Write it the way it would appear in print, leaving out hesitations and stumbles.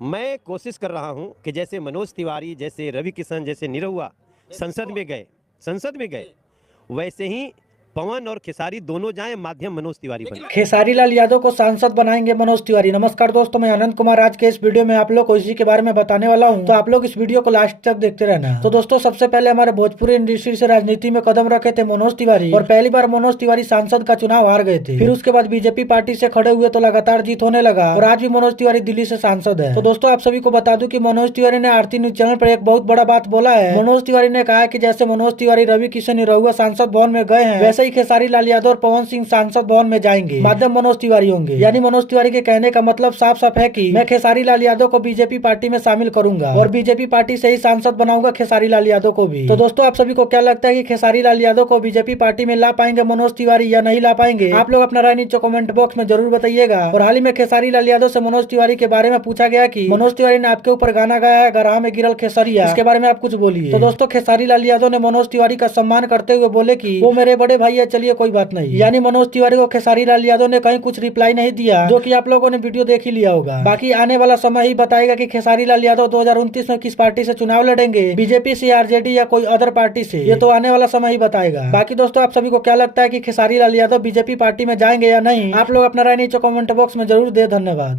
मैं कोशिश कर रहा हूं कि जैसे मनोज तिवारी, जैसे रवि किशन, जैसे निरहुआ संसद में गए, वैसे ही पवन और खेसारी दोनों जाएं, माध्यम मनोज तिवारी बने। खेसारी लाल यादव को सांसद बनाएंगे मनोज तिवारी। नमस्कार दोस्तों, मैं अनंत कुमार। आज के इस वीडियो में आप लोग को इसी के बारे में बताने वाला हूं, तो आप लोग इस वीडियो को लास्ट तक देखते रहना। तो दोस्तों, सबसे पहले हमारे भोजपुरी इंडस्ट्री से राजनीति में कदम रखे थे मनोज तिवारी, और पहली बार मनोज तिवारी सांसद का चुनाव हार गए थे। फिर उसके बाद बीजेपी पार्टी से खड़े हुए तो लगातार जीत होने लगा, और आज भी मनोज तिवारी दिल्ली से सांसद है। तो दोस्तों, आप सभी को बता दूं कि मनोज तिवारी ने आरती न्यूज चैनल पर एक बहुत बड़ा बात बोला है। मनोज तिवारी ने कहा कि जैसे मनोज तिवारी रवि किशन निरहुआ सांसद भवन में गए हैं, वैसे ही खेसारी लाल यादव और पवन सिंह सांसद भवन में जाएंगे, माध्यम मनोज तिवारी होंगे। यानी मनोज तिवारी के कहने का मतलब साफ साफ है कि मैं खेसारी लाल यादव को बीजेपी पार्टी में शामिल करूंगा, और बीजेपी पार्टी से ही सांसद बनाऊंगा खेसारी लाल यादव को भी। तो दोस्तों, आप सभी को क्या लगता है कि खेसारी लाल यादव को बीजेपी पार्टी में ला पाएंगे मनोज तिवारी या नहीं ला पाएंगे? आप लोग अपना राय नीचे कमेंट बॉक्स में जरूर बताइएगा। और हाल ही में खेसारी लाल यादव से मनोज तिवारी के बारे में पूछा गया कि मनोज तिवारी ने आपके ऊपर गाना गाया है गराह में गिरल खेसरिया, इसके बारे में आप कुछ बोलिए। तो दोस्तों, खेसारी लाल यादव ने मनोज तिवारी का सम्मान करते हुए बोले कि वो मेरे बड़े भाई है, चलिए कोई बात नहीं। यानी मनोज तिवारी को खेसारी लाल यादव ने कहीं कुछ रिप्लाई नहीं दिया, जो कि आप लोगों ने वीडियो देख ही लिया होगा। बाकी आने वाला समय ही बताएगा कि खेसारी लाल यादव 2029 में किस पार्टी से चुनाव लड़ेंगे, बीजेपी से, आरजेडी या कोई अदर पार्टी से। ये तो आने वाला समय ही बताएगा। बाकी दोस्तों, आप सभी को क्या लगता है कि खेसारी लाल यादव बीजेपी पार्टी में जाएंगे या नहीं? आप लोग अपना राय नीचे कमेंट बॉक्स में जरूर दे। धन्यवाद।